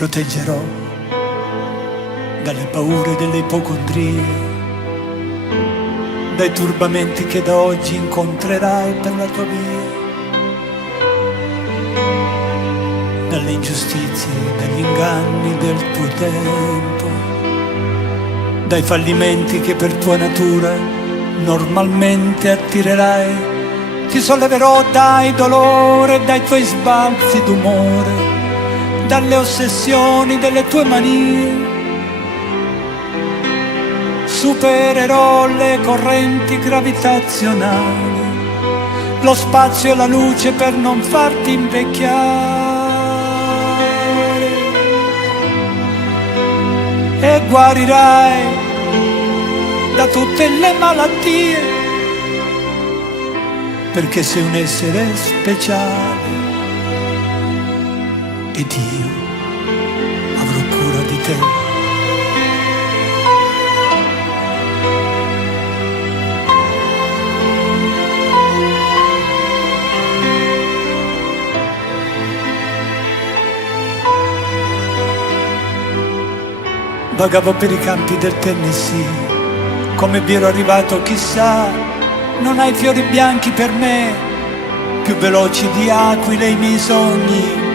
proteggerò dalle paure delle ipocondrie, dai turbamenti che da oggi incontrerai per la tua via, dalle ingiustizie, dagli inganni del tuo tempo, dai fallimenti che per tua natura normalmente attirerai. Ti solleverò dai dolori e dai tuoi sbalzi d'umore, dalle ossessioni delle tue manie. Supererò le correnti gravitazionali, lo spazio e la luce per non farti invecchiare, e guarirai da tutte le malattie, perché sei un essere speciale ed io avrò cura di te. Vagavo per i campi del Tennessee, come vi ero arrivato chissà. Non hai fiori bianchi per me, più veloci di aquile i miei sogni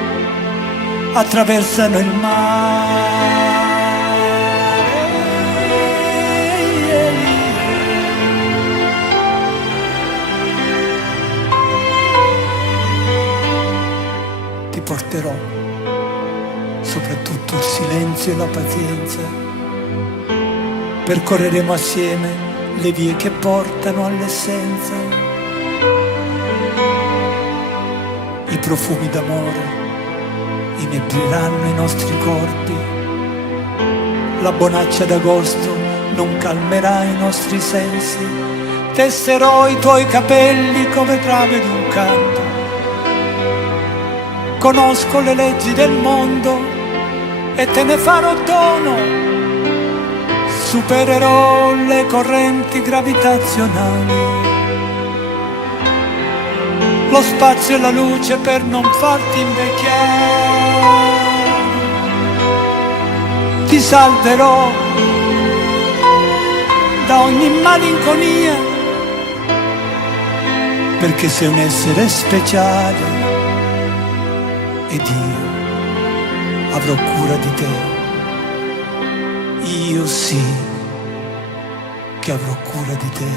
attraversano il mare. Ti porterò soprattutto il silenzio e la pazienza, percorreremo assieme le vie che portano all'essenza, i profumi d'amore inebriranno i nostri corpi, la bonaccia d'agosto non calmerà i nostri sensi, tesserò i tuoi capelli come trame di un canto, conosco le leggi del mondo e te ne farò dono. Supererò le correnti gravitazionali, lo spazio e la luce per non farti invecchiare. Ti salverò da ogni malinconia, perché sei un essere speciale ed io avrò cura di te. Io sì che avrò cura di te.